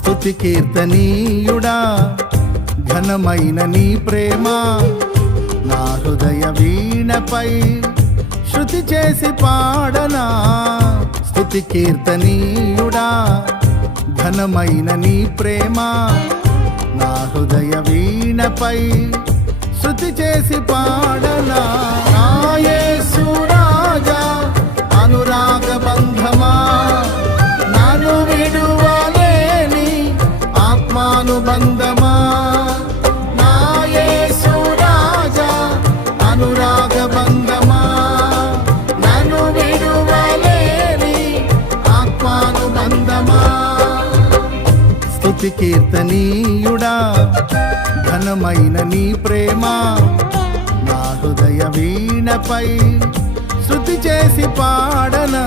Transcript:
స్తుతి కీర్తనీయుడా ఘనమైన నీ ప్రేమ నా హృదయ వీణపై శృతి చేసి పాడనా. స్తుతి కీర్తనీయుడా ఘనమైన నీ ప్రేమ నా హృదయ వీణపై శృతి చేసి పాడనా. నా యేసు రాజా అనురాగ బంధమా నన్ను విడువలేని ఆత్మానుబంధమా. నా యేసు రాజా అనురాగ బంధమా నన్ను విడువలేని ఆత్మానుబంధమా. స్తుతి కీర్తనీయుడా ఘనమైన నీ ప్రేమ నా హృదయ వీణపై శృతి చేసి పాడనా.